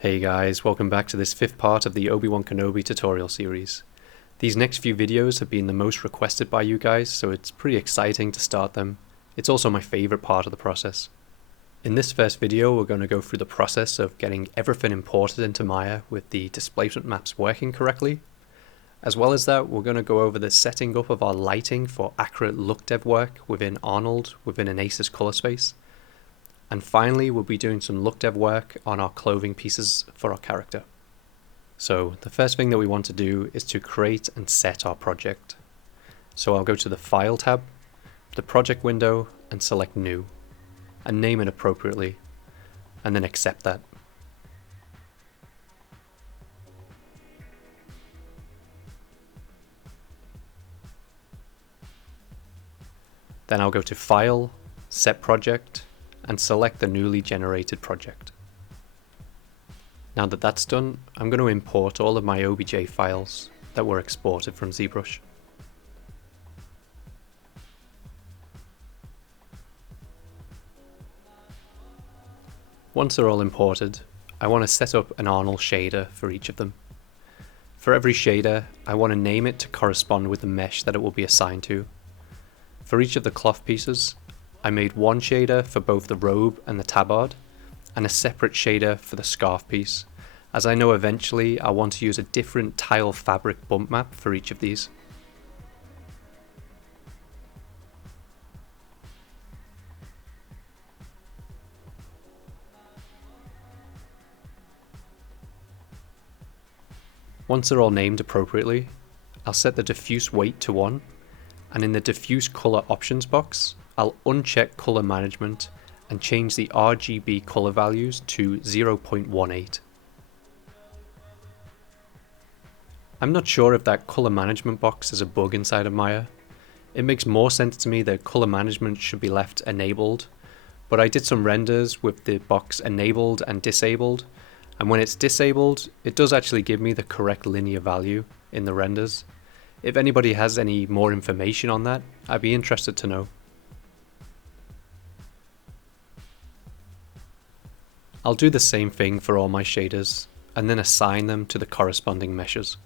Hey guys, welcome back to this fifth part of the Obi-Wan Kenobi Tutorial Series. These next few videos have been the most requested by you guys, so it's pretty exciting to start them. It's also my favourite part of the process. In this first video we're going to go through the process of getting everything imported into Maya with the displacement maps working correctly. As well as that, we're going to go over the setting up of our lighting for accurate Lookdev work within Arnold within an ACES color space. And finally, we'll be doing some Lookdev work on our clothing pieces for our character. So the first thing that we want to do is to create and set our project. So I'll go to the File tab, the Project window, and select New, and name it appropriately, and then accept that. Then I'll go to File, Set Project, and select the newly generated project. Now that that's done, I'm going to import all of my OBJ files that were exported from Zbrush. Once they're all imported, I want to set up an Arnold shader for each of them. For every shader, I want to name it to correspond with the mesh that it will be assigned to. For each of the cloth pieces, I made one shader for both the robe and the tabard, and a separate shader for the scarf piece, as I know eventually I want to use a different tile fabric bump map for each of these. Once they're all named appropriately, I'll set the diffuse weight to 1, and in the diffuse color options box, I'll uncheck color management and change the RGB color values to 0.18. I'm not sure if that color management box is a bug inside of Maya. It makes more sense to me that color management should be left enabled, but I did some renders with the box enabled and disabled, and when it's disabled, it does actually give me the correct linear value in the renders. If anybody has any more information on that, I'd be interested to know. I'll do the same thing for all my shaders, and then assign them to the corresponding meshes.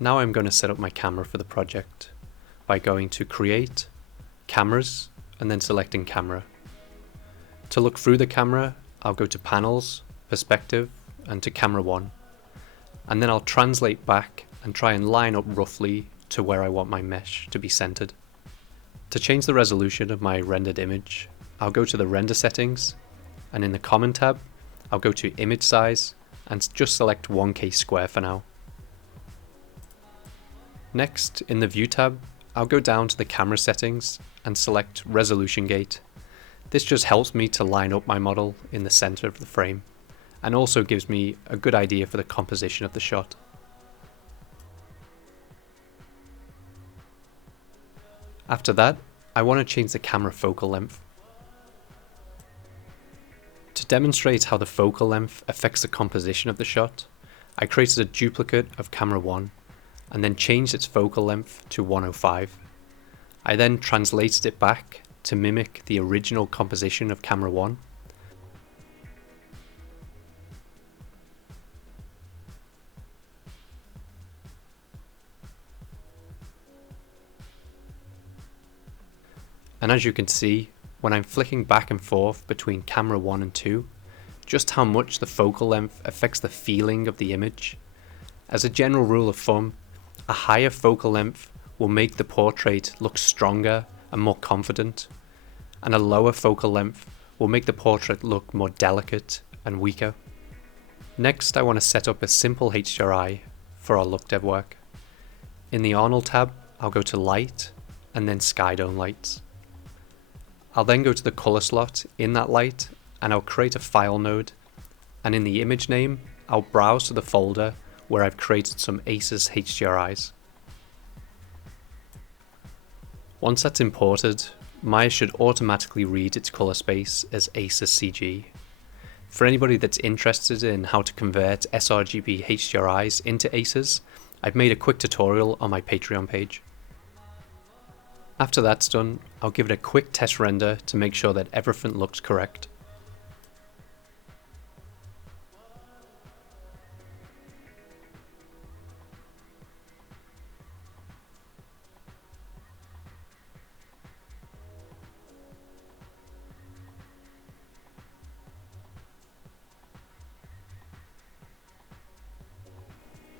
Now I'm going to set up my camera for the project by going to Create, Cameras, and then selecting Camera. To look through the camera, I'll go to Panels, Perspective, and to Camera 1, and then I'll translate back and try and line up roughly to where I want my mesh to be centered. To change the resolution of my rendered image, I'll go to the Render Settings, and in the Common tab, I'll go to Image Size and just select 1K square for now. Next, in the View tab, I'll go down to the Camera Settings and select Resolution Gate. This just helps me to line up my model in the center of the frame, and also gives me a good idea for the composition of the shot. After that, I want to change the camera focal length. To demonstrate how the focal length affects the composition of the shot, I created a duplicate of camera 1 and then changed its focal length to 105. I then translated it back to mimic the original composition of camera 1. And as you can see, when I'm flicking back and forth between camera 1 and 2, just how much the focal length affects the feeling of the image. As a general rule of thumb, a higher focal length will make the portrait look stronger and more confident, and a lower focal length will make the portrait look more delicate and weaker. Next, I want to set up a simple HDRI for our Lookdev work. In the Arnold tab, I'll go to Light and then Sky Dome Lights. I'll then go to the color slot in that light and I'll create a file node, and in the image name I'll browse to the folder where I've created some ACES HDRIs. Once that's imported, Maya should automatically read its color space as ACES CG. For anybody that's interested in how to convert sRGB HDRIs into ACEs, I've made a quick tutorial on my Patreon page. After that's done, I'll give it a quick test render to make sure that everything looks correct.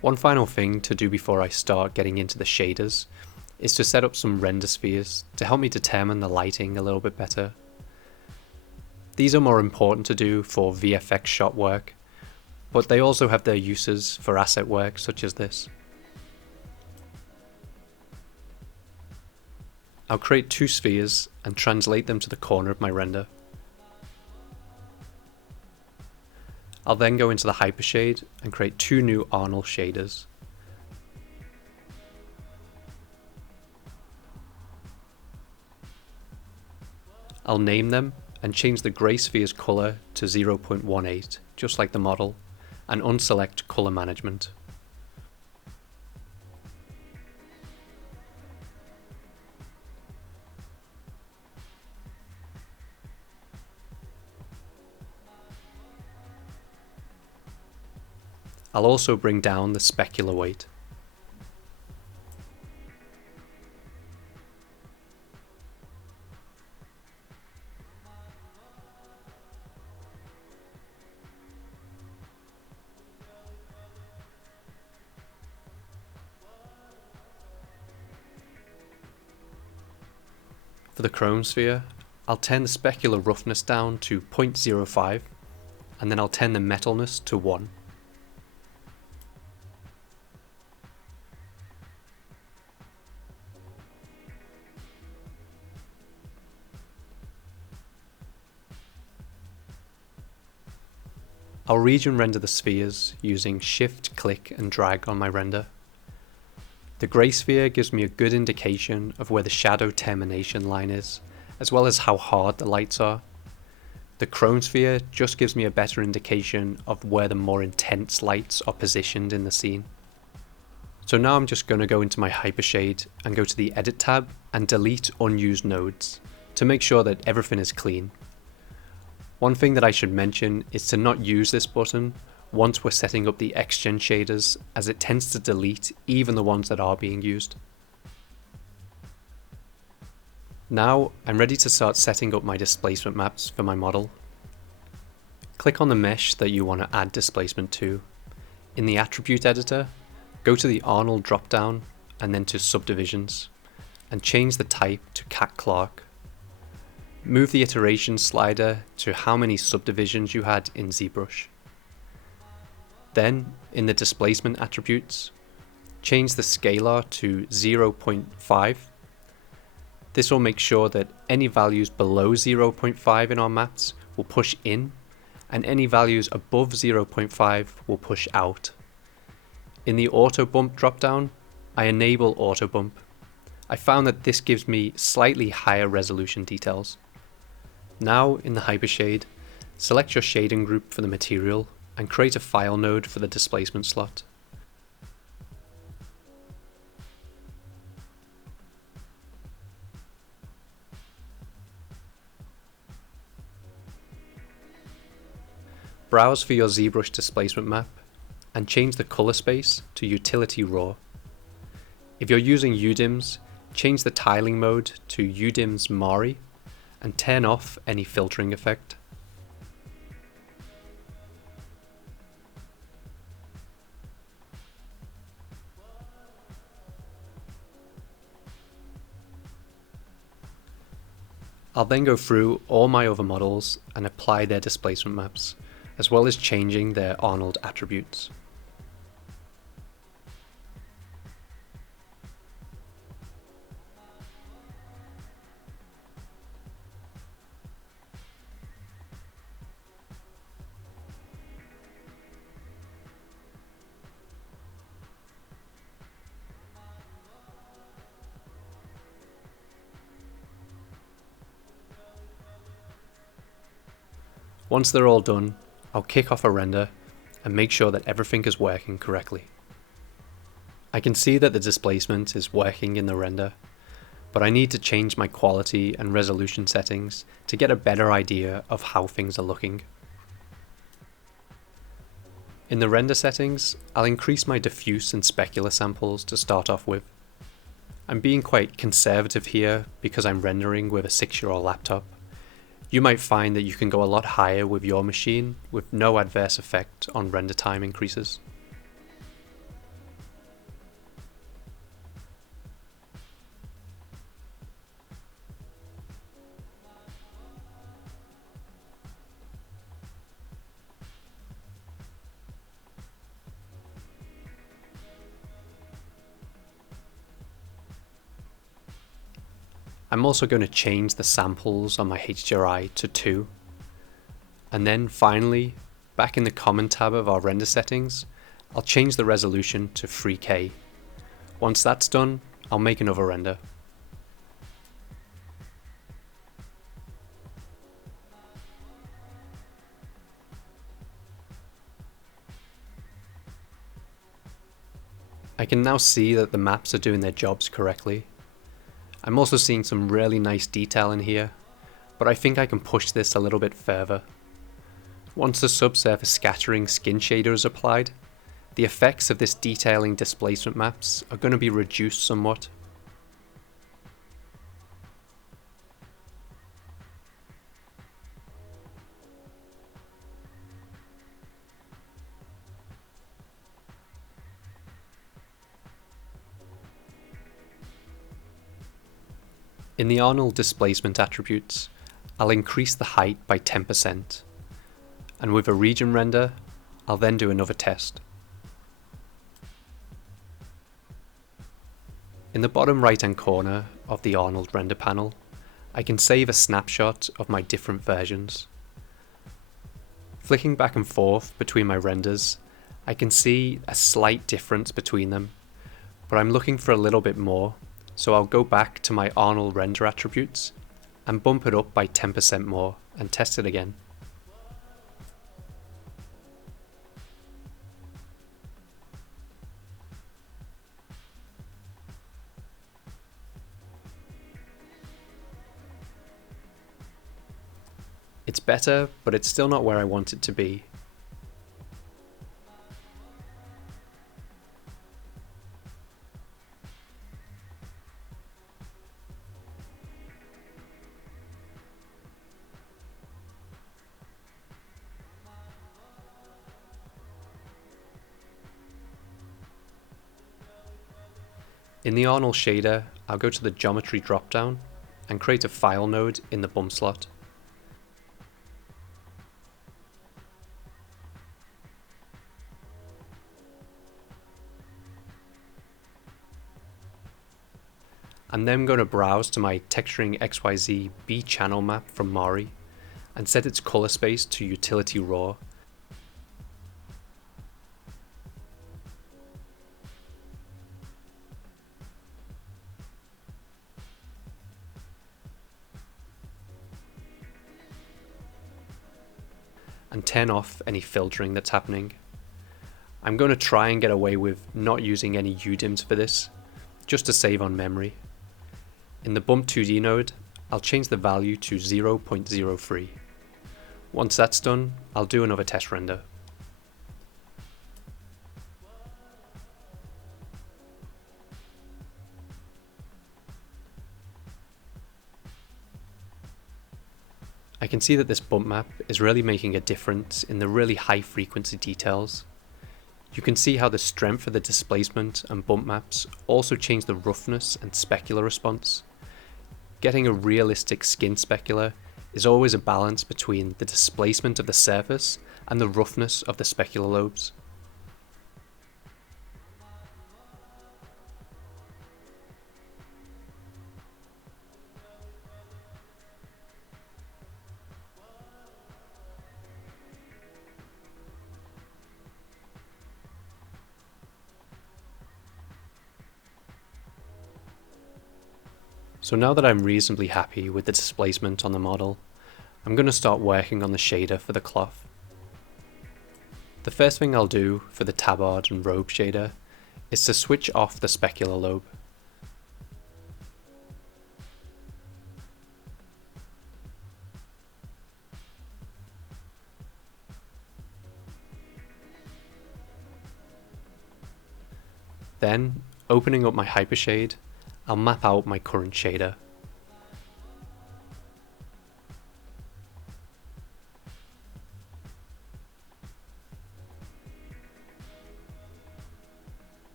One final thing to do before I start getting into the shaders is to set up some render spheres to help me determine the lighting a little bit better. These are more important to do for VFX shot work, but they also have their uses for asset work such as this. I'll create two spheres and translate them to the corner of my render. I'll then go into the hypershade and create two new Arnold shaders. I'll name them and change the grey sphere's colour to 0.18, just like the model, and unselect colour management. I'll also bring down the specular weight. For the chrome sphere, I'll turn the specular roughness down to 0.05, and then I'll turn the metalness to 1. I'll region render the spheres using Shift, Click and Drag on my render. The grey sphere gives me a good indication of where the shadow termination line is, as well as how hard the lights are. The chrome sphere just gives me a better indication of where the more intense lights are positioned in the scene. So now I'm just going to go into my hypershade and go to the Edit tab and delete unused nodes to make sure that everything is clean. One thing that I should mention is to not use this button once we're setting up the Xgen shaders, as it tends to delete even the ones that are being used. Now I'm ready to start setting up my displacement maps for my model. Click on the mesh that you want to add displacement to. In the attribute editor, go to the Arnold dropdown and then to subdivisions, and change the type to Cat Clark. Move the iteration slider to how many subdivisions you had in Zbrush. Then, in the displacement attributes, change the scalar to 0.5. This will make sure that any values below 0.5 in our maps will push in, and any values above 0.5 will push out. In the auto bump dropdown, I enable auto bump. I found that this gives me slightly higher resolution details. Now, in the hypershade, select your shading group for the material and create a file node for the displacement slot. Browse for your Zbrush displacement map and change the color space to Utility Raw. If you're using UDIMs, change the tiling mode to UDIMs Mari and turn off any filtering effect. I'll then go through all my other models and apply their displacement maps, as well as changing their Arnold attributes. Once they're all done, I'll kick off a render and make sure that everything is working correctly. I can see that the displacement is working in the render, but I need to change my quality and resolution settings to get a better idea of how things are looking. In the render settings, I'll increase my diffuse and specular samples to start off with. I'm being quite conservative here because I'm rendering with a 6-year-old laptop. You might find that you can go a lot higher with your machine with no adverse effect on render time increases. I'm also going to change the samples on my HDRI to 2. And then finally, back in the Common tab of our render settings, I'll change the resolution to 3K. Once that's done, I'll make another render. I can now see that the maps are doing their jobs correctly. I'm also seeing some really nice detail in here, but I think I can push this a little bit further. Once the subsurface scattering skin shader is applied, the effects of this detailing displacement maps are going to be reduced somewhat. In the Arnold displacement attributes, I'll increase the height by 10%, and with a region render, I'll then do another test. In the bottom right hand corner of the Arnold render panel, I can save a snapshot of my different versions. Flicking back and forth between my renders, I can see a slight difference between them, but I'm looking for a little bit more. So I'll go back to my Arnold render attributes and bump it up by 10% more and test it again. It's better, but it's still not where I want it to be. In the Arnold shader, I'll go to the geometry dropdown and create a file node in the bump slot. I'm then going to browse to my texturing XYZ B channel map from Mari and set its color space to utility raw. And turn off any filtering that's happening. I'm going to try and get away with not using any UDIMs for this, just to save on memory. In the Bump 2D node, I'll change the value to 0.03. Once that's done, I'll do another test render. I can see that this bump map is really making a difference in the really high frequency details. You can see how the strength of the displacement and bump maps also change the roughness and specular response. Getting a realistic skin specular is always a balance between the displacement of the surface and the roughness of the specular lobes. So now that I'm reasonably happy with the displacement on the model, I'm going to start working on the shader for the cloth. The first thing I'll do for the tabard and robe shader is to switch off the specular lobe. Then, opening up my hypershade, I'll map out my current shader.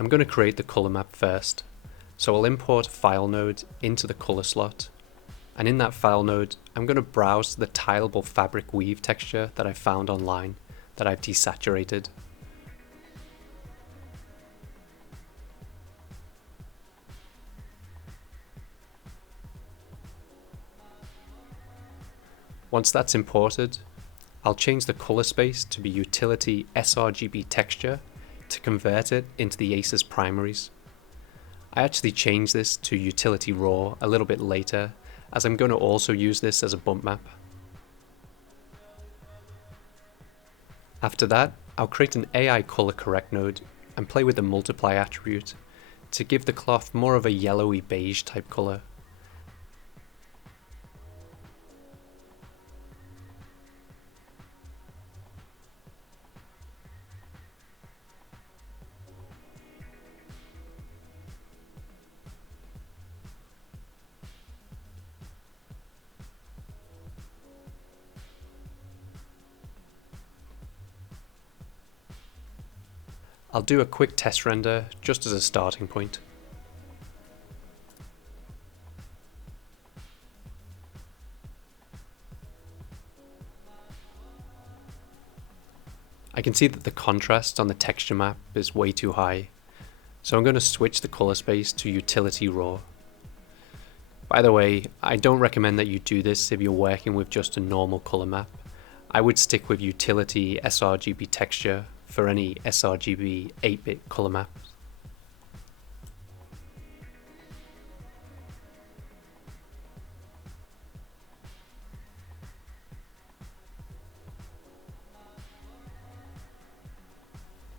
I'm going to create the color map first, so I'll import a file node into the color slot, and in that file node I'm going to browse the tileable fabric weave texture that I found online that I've desaturated. Once that's imported, I'll change the color space to be utility sRGB texture to convert it into the ACES primaries. I actually changed this to utility raw a little bit later, as I'm going to also use this as a bump map. After that, I'll create an AI color correct node and play with the multiply attribute to give the cloth more of a yellowy beige type color. I'll do a quick test render just as a starting point. I can see that the contrast on the texture map is way too high, so I'm going to switch the color space to utility raw. By the way, I don't recommend that you do this if you're working with just a normal color map. I would stick with utility sRGB texture for any sRGB 8-bit color maps.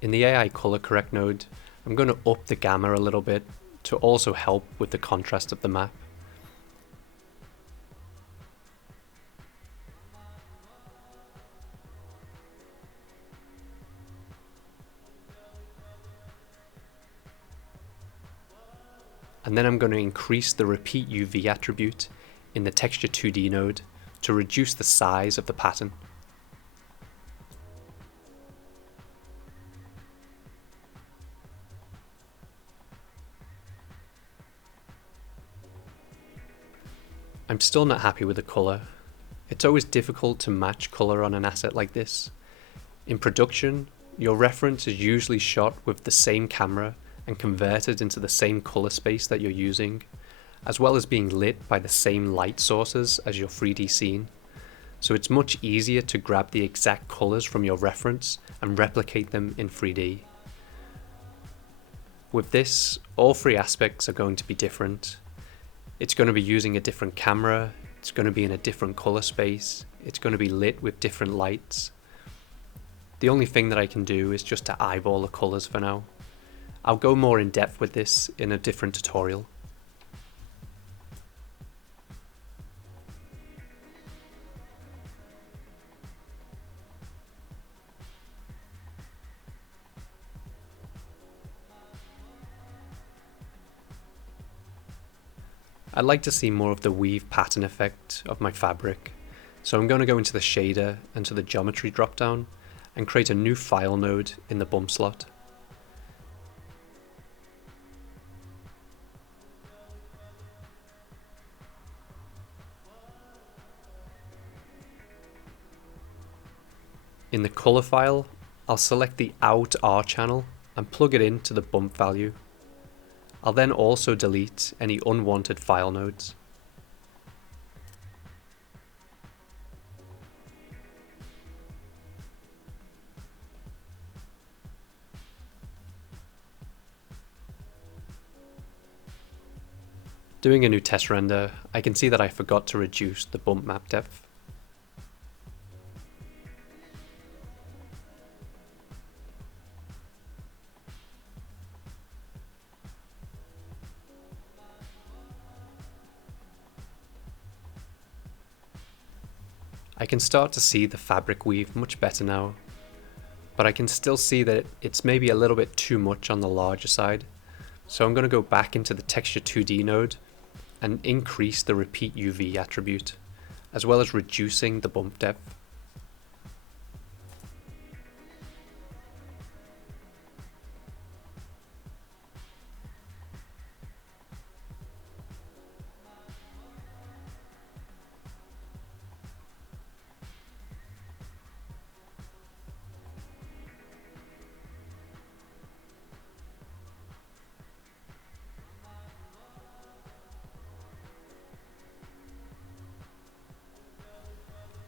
In the AI color correct node, I'm going to up the gamma a little bit to also help with the contrast of the map. And then I'm going to increase the repeat UV attribute in the texture 2D node to reduce the size of the pattern. I'm still not happy with the color. It's always difficult to match color on an asset like this. In production, your reference is usually shot with the same camera and converted into the same color space that you're using, as well as being lit by the same light sources as your 3D scene. So it's much easier to grab the exact colors from your reference and replicate them in 3D. With this, all three aspects are going to be different. It's going to be using a different camera, it's going to be in a different color space, it's going to be lit with different lights. The only thing that I can do is just to eyeball the colors for now. I'll go more in depth with this in a different tutorial. I'd like to see more of the weave pattern effect of my fabric, so I'm going to go into the shader and to the geometry dropdown and create a new file node in the bump slot. In the color file, I'll select the out R channel and plug it into the bump value. I'll then also delete any unwanted file nodes. Doing a new test render, I can see that I forgot to reduce the bump map depth. I can start to see the fabric weave much better now, but I can still see that it's maybe a little bit too much on the larger side. So I'm going to go back into the Texture 2D node and increase the Repeat UV attribute, as well as reducing the bump depth.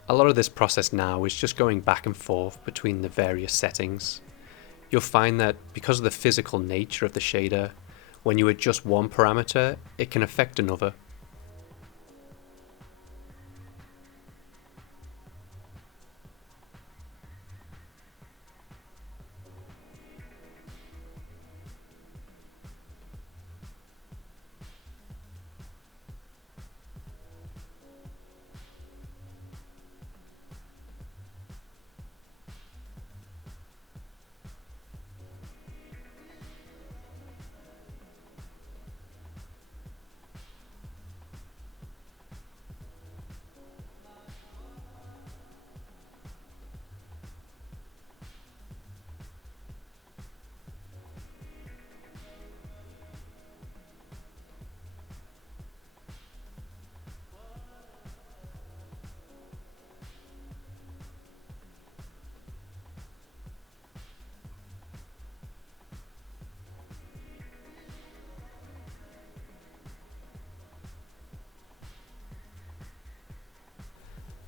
A lot of this process now is just going back and forth between the various settings. You'll find that because of the physical nature of the shader, when you adjust one parameter, it can affect another.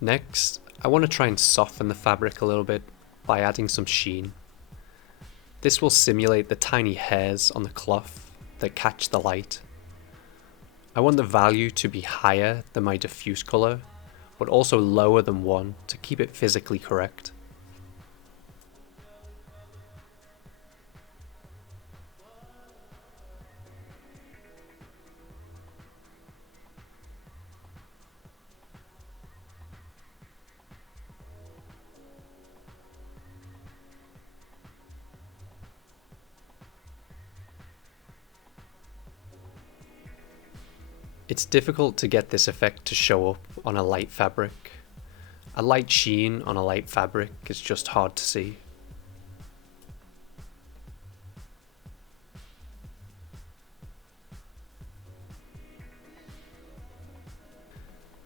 Next, I want to try and soften the fabric a little bit by adding some sheen. This will simulate the tiny hairs on the cloth that catch the light. I want the value to be higher than my diffuse color, but also lower than 1 to keep it physically correct. It's difficult to get this effect to show up on a light fabric. A light sheen on a light fabric is just hard to see.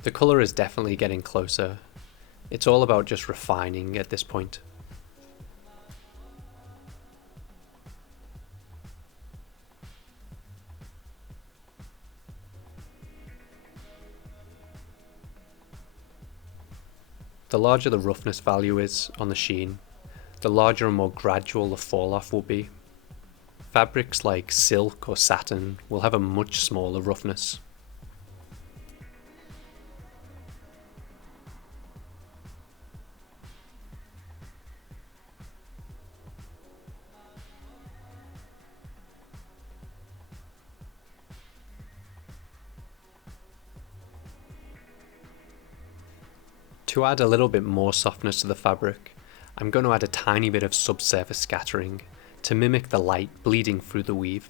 The color is definitely getting closer. It's all about just refining at this point. The larger the roughness value is on the sheen, the larger and more gradual the fall off will be. Fabrics like silk or satin will have a much smaller roughness. To add a little bit more softness to the fabric, I'm going to add a tiny bit of subsurface scattering to mimic the light bleeding through the weave.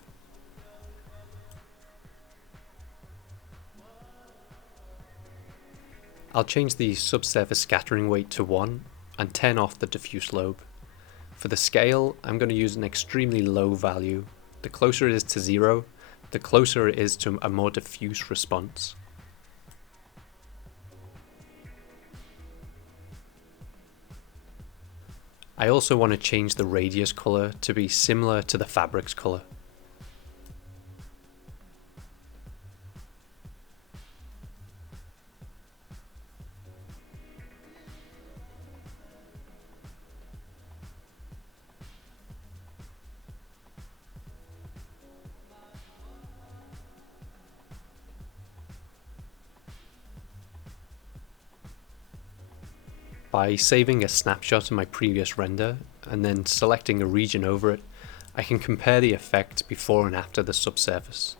I'll change the subsurface scattering weight to 1 and turn off the diffuse lobe. For the scale, I'm going to use an extremely low value. The closer it is to 0, the closer it is to a more diffuse response. I also want to change the radius color to be similar to the fabric's color. By saving a snapshot of my previous render and then selecting a region over it, I can compare the effect before and after the subsurface.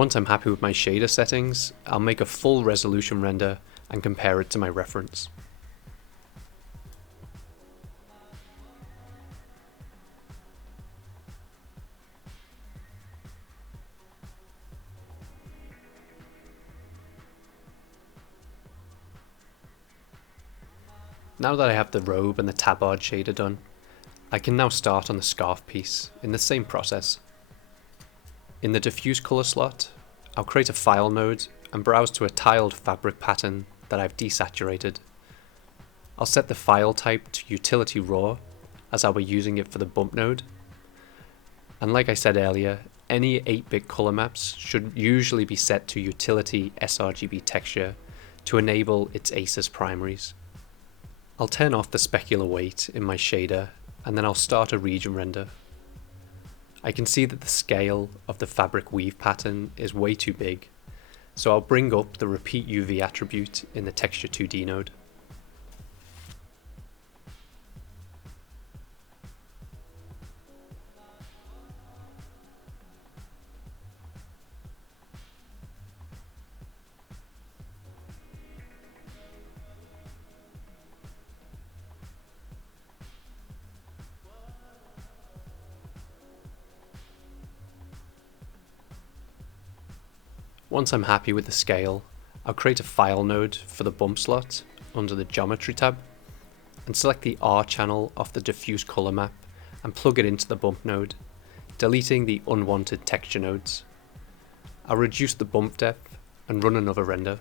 Once I'm happy with my shader settings, I'll make a full resolution render and compare it to my reference. Now that I have the robe and the tabard shader done, I can now start on the scarf piece in the same process. In the diffuse color slot, I'll create a file node and browse to a tiled fabric pattern that I've desaturated. I'll set the file type to utility raw, as I'll be using it for the bump node. And like I said earlier, any 8-bit color maps should usually be set to utility sRGB texture to enable its ACES primaries. I'll turn off the specular weight in my shader, and then I'll start a region render. I can see that the scale of the fabric weave pattern is way too big, so I'll bring up the repeat UV attribute in the texture 2D node. Once I'm happy with the scale, I'll create a file node for the bump slot under the Geometry tab, and select the R channel off the diffuse color map and plug it into the bump node, deleting the unwanted texture nodes. I'll reduce the bump depth and run another render.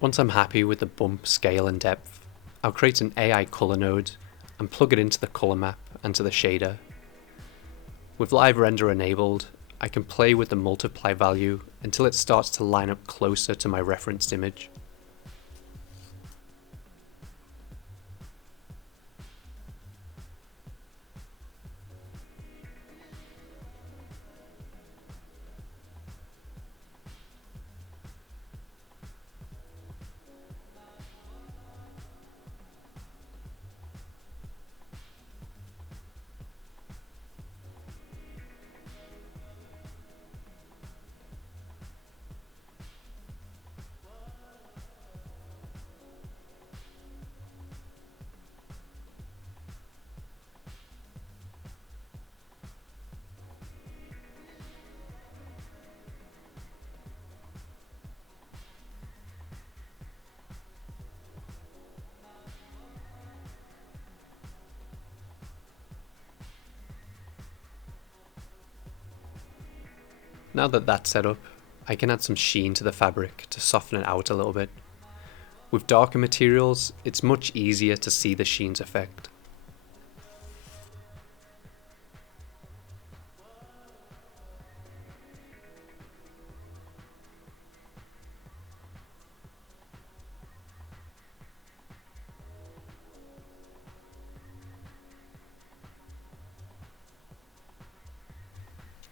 Once I'm happy with the bump scale and depth, I'll create an AI color node and plug it into the color map and to the shader. With live render enabled, I can play with the multiply value until it starts to line up closer to my referenced image. Now that that's set up, I can add some sheen to the fabric to soften it out a little bit. With darker materials, it's much easier to see the sheen's effect.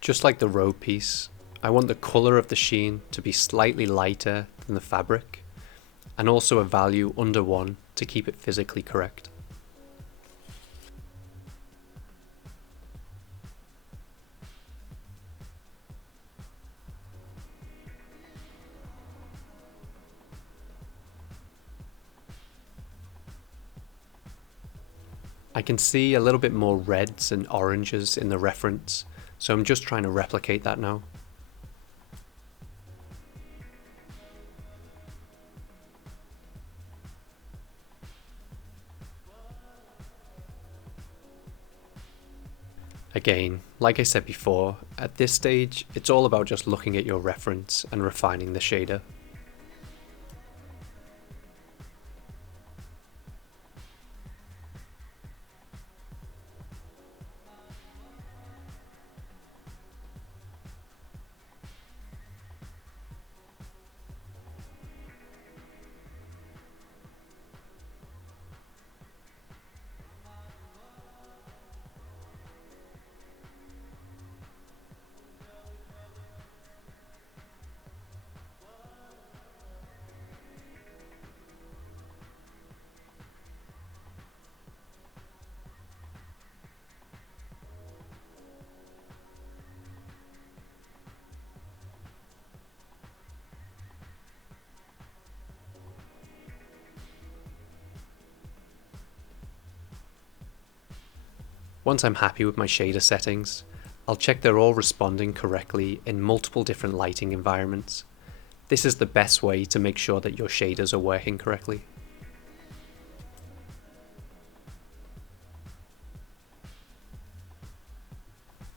Just like the robe piece, I want the colour of the sheen to be slightly lighter than the fabric, and also a value under 1 to keep it physically correct. I can see a little bit more reds and oranges in the reference, so I'm just trying to replicate that now. Again, like I said before, at this stage, it's all about just looking at your reference and refining the shader. Once I'm happy with my shader settings, I'll check they're all responding correctly in multiple different lighting environments. This is the best way to make sure that your shaders are working correctly.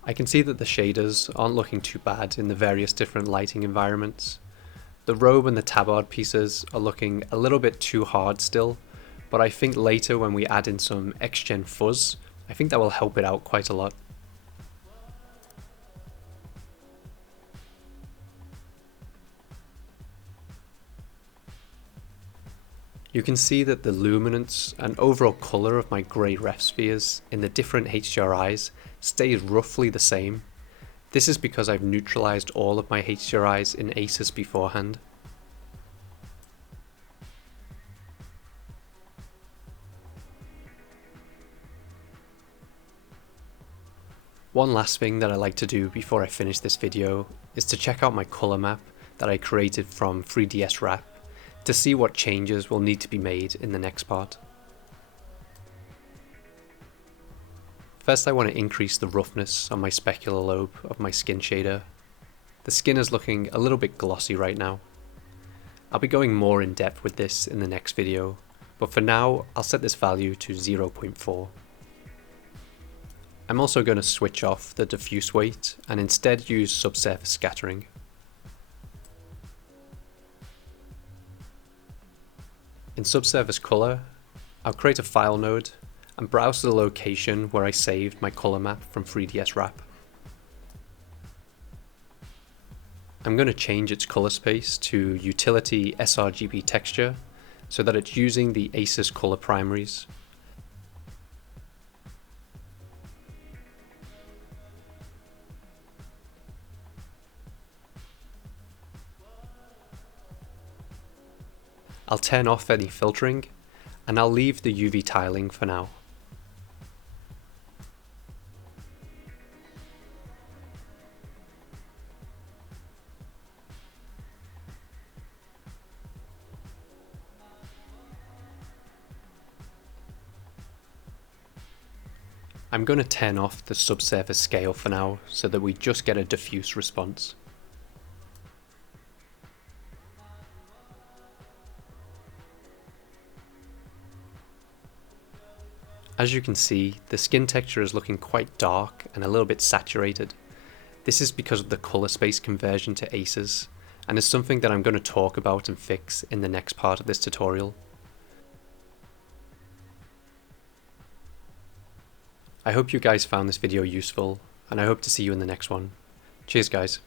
I can see that the shaders aren't looking too bad in the various different lighting environments. The robe and the tabard pieces are looking a little bit too hard still, but I think later when we add in some X-Gen fuzz, I think that will help it out quite a lot. You can see that the luminance and overall colour of my grey ref spheres in the different HDRIs stays roughly the same. This is because I've neutralised all of my HDRIs in ACES beforehand. One last thing that I like to do before I finish this video is to check out my colour map that I created from 3ds Wrap to see what changes will need to be made in the next part. First I want to increase the roughness on my specular lobe of my skin shader. The skin is looking a little bit glossy right now. I'll be going more in depth with this in the next video, but for now I'll set this value to 0.4. I'm also going to switch off the diffuse weight and instead use subsurface scattering. In Subsurface Color, I'll create a file node and browse to the location where I saved my color map from 3ds Wrap. I'm going to change its color space to Utility sRGB Texture so that it's using the ACES color primaries. I'll turn off any filtering, and I'll leave the UV tiling for now. I'm going to turn off the subsurface scale for now so that we just get a diffuse response. As you can see, the skin texture is looking quite dark and a little bit saturated. This is because of the color space conversion to ACES, and is something that I'm going to talk about and fix in the next part of this tutorial. I hope you guys found this video useful, and I hope to see you in the next one. Cheers guys.